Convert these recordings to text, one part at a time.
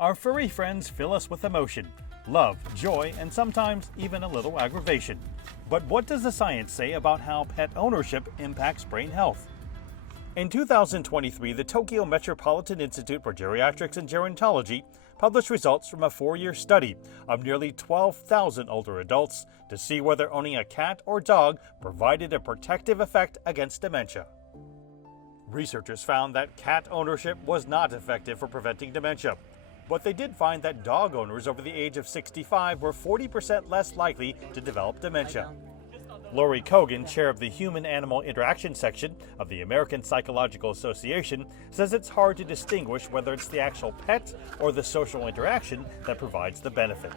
Our furry friends fill us with emotion, love, joy, and sometimes even a little aggravation. But what does the science say about how pet ownership impacts brain health? In 2023, the Tokyo Metropolitan Institute for Geriatrics and Gerontology published results from a 4-year study of nearly 12,000 older adults to see whether owning a cat or dog provided a protective effect against dementia. Researchers found that cat ownership was not effective for preventing dementia, but they did find that dog owners over the age of 65 were 40% less likely to develop dementia. Lori Kogan, chair of the Human-Animal Interaction section of the American Psychological Association, says it's hard to distinguish whether it's the actual pet or the social interaction that provides the benefit.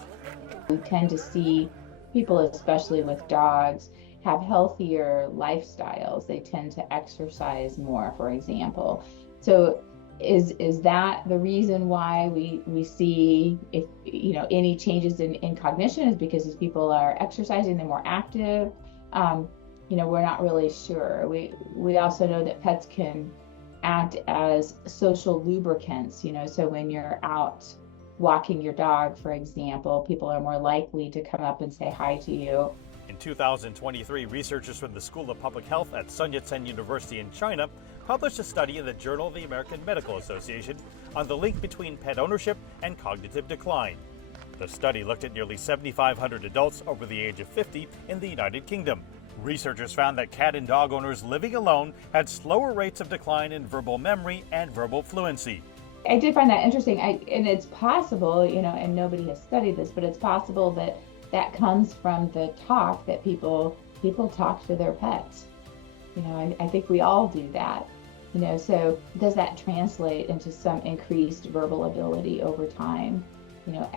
We tend to see people, especially with dogs, have healthier lifestyles. They tend to exercise more, for example. So is that the reason why we see any changes in cognition is because as people are exercising, they're more active? We're not really sure. We also know that pets can act as social lubricants, so when you're out walking your dog, for example, people are more likely to come up and say hi to you. In 2023, researchers from the School of Public Health at Sun Yat-sen University in China published a study in the Journal of the American Medical Association on the link between pet ownership and cognitive decline. The study looked at nearly 7,500 adults over the age of 50 in the United Kingdom. Researchers found that cat and dog owners living alone had slower rates of decline in verbal memory and verbal fluency. I did find that interesting, and it's possible, and nobody has studied this, but it's possible that comes from the talk that people talk to their pets. I think we all do that. So does that translate into some increased verbal ability over time?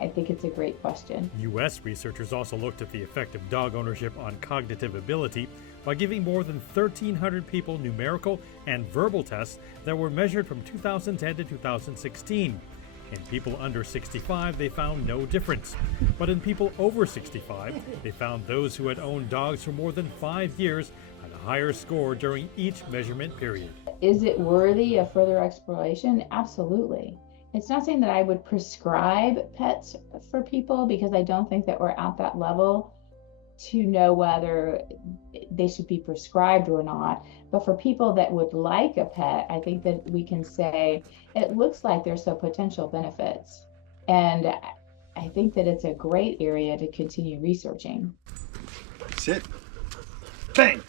I think it's a great question. U.S. researchers also looked at the effect of dog ownership on cognitive ability by giving more than 1,300 people numerical and verbal tests that were measured from 2010 to 2016. In people under 65, they found no difference. But in people over 65, they found those who had owned dogs for more than 5 years had a higher score during each measurement period. Is it worthy of further exploration? Absolutely. It's not saying that I would prescribe pets for people because I don't think that we're at that level to know whether they should be prescribed or not. But for people that would like a pet, I think that we can say it looks like there's some potential benefits. And I think that it's a great area to continue researching. Sit. Bang!